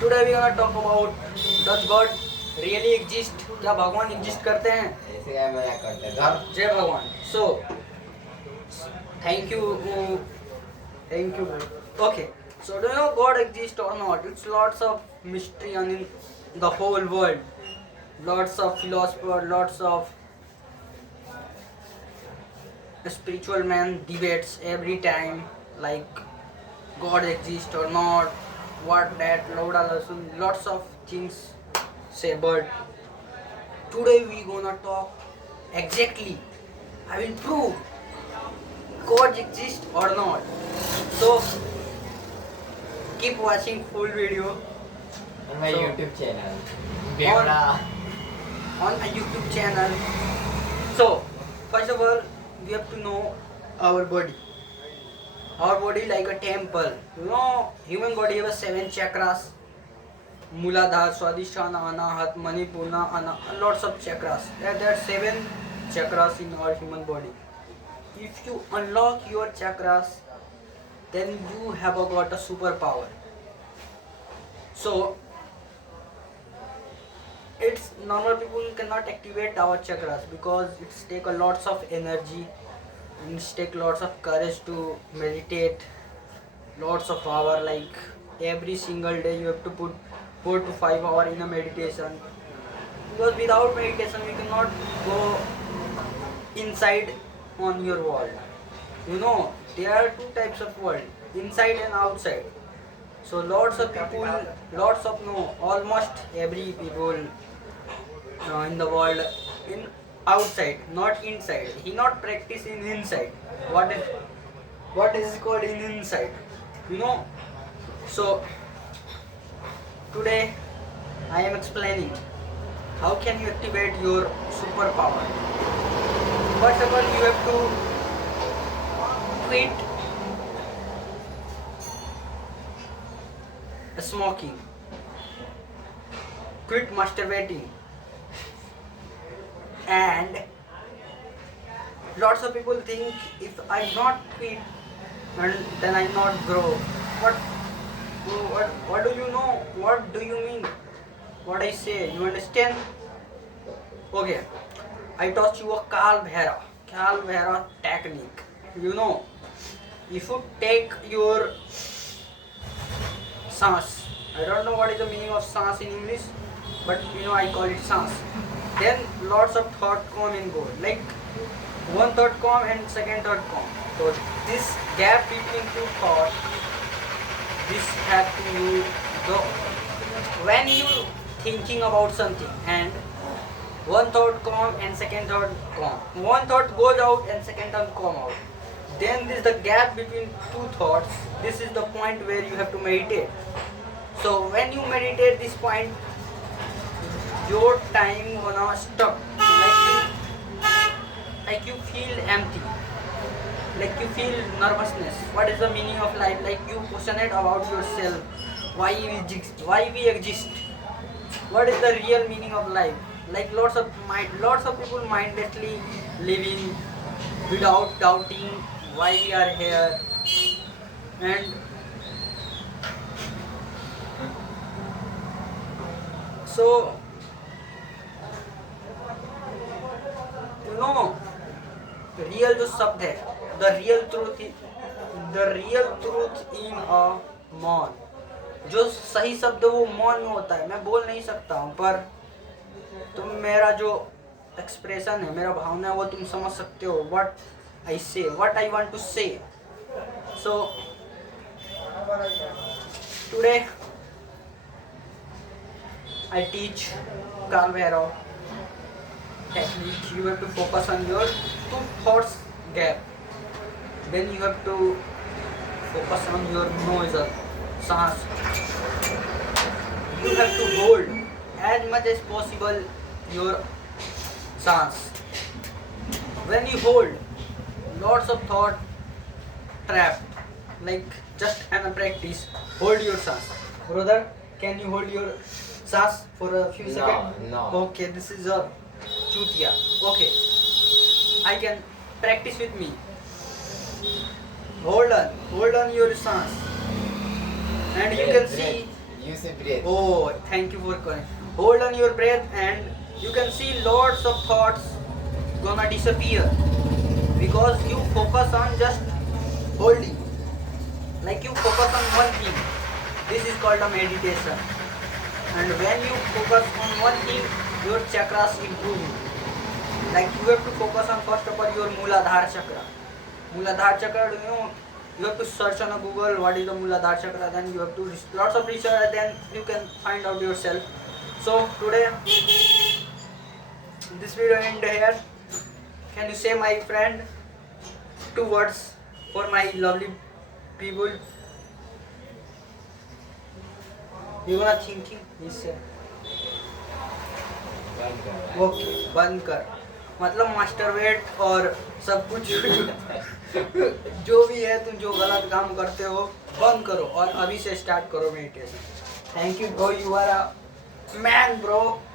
Today we gonna talk about, does God really exist? क्या भगवान exist करते हैं? ऐसे क्या मजाक करते हैं धर जय भगवान. So thank you, thank you. Okay. So do you know God exists or not? It's lots of mystery on in the whole world. Lots of philosophers, lots of spiritual man debates every time, like God exists or not, what that, lots of things say. But today we gonna talk exactly. I will prove God exists or not. So keep watching full video my So, YouTube channel बेवड़ा on a YouTube channel. So first of all, we have to know our body. Our body like a temple. You know, human body has 7 chakras. Muladhara, Swadhisthana, Anahat, Manipurna, lots of chakras. There are 7 chakras in our human body. If you unlock your chakras, then you have got a superpower. So, it's normal people cannot activate our chakras because it's take a lots of energy and it's take lots of courage to meditate lots of hour, like every single day you have to put 4 to 5 hour in a meditation, because without meditation we cannot go inside on your world. You know, there are two types of world, inside and outside. So lots of people, lots of, no, almost every people in the world in outside, not inside. He not practice in inside. What is called in inside? You know. So today I am explaining how can you activate your superpower. First of all, you have to quit smoking, quit masturbating, and lots of people think if I not quit and then I not grow. What what do you know? What do you mean? What I say? You understand? Okay. I taught you a Kal Bhaira technique. You know, if you take your sans, I don't know what is the meaning of sans in English, but you know I call it sans. Then lots of thought come and go. Like one thought come and second thought come. So this gap between two thoughts, this have to you go. When you thinking about something and one thought come and second thought come, one thought goes out and second thought come out, then this is the gap between two thoughts. This is the point where you have to meditate. So when you meditate this point, your time gonna stop, like you feel empty, like you feel nervousness. What is the meaning of life? Like you question it about yourself, why we exist, what is the real meaning of life. Like lots of people mindlessly living without doubting why we are here. And so, you know, real जो शब्द है, the real truth in अ मौन, जो सही शब्द वो मौन में होता है. मैं बोल नहीं सकता हूँ, पर तुम मेरा जो एक्सप्रेशन है, मेरा भावना है, वो तुम समझ सकते हो. व्हाट आई वांट टू से. So today I teach Kal Bhairav technique. You have to focus on your two thoughts gap. Then you have to focus on your nose, sans. You have to hold as much as possible your sans. When you hold, lots of thought trapped. Like just an practice, hold your sans. Brother, can you hold your sans for a few seconds? No. Okay, this is a chutia. Okay, I can practice with me. Hold on your sans, and you can see You the breath. Oh, thank you for calling. Hold on your breath and you can see lots of thoughts gonna disappear because you focus on just holding. Like you focus on one thing. This is called a meditation. And when you focus on one thing, your chakras improve. Like you have to focus on first of all your Mooladhara chakra. Mooladhara chakra, you have to search on a Google what is the Mooladhara chakra. Then you have to lots of research. Then you can find out yourself. So today, this video end here. Can you say, my friend, 2 words for my lovely people? You gonna thinking? Yes sir. Okay बंद कर मतलब masturbate और सब कुछ जो भी है तुम जो गलत काम करते हो बंद करो और अभी से स्टार्ट करो meditation. Thank you bro, you are a man bro.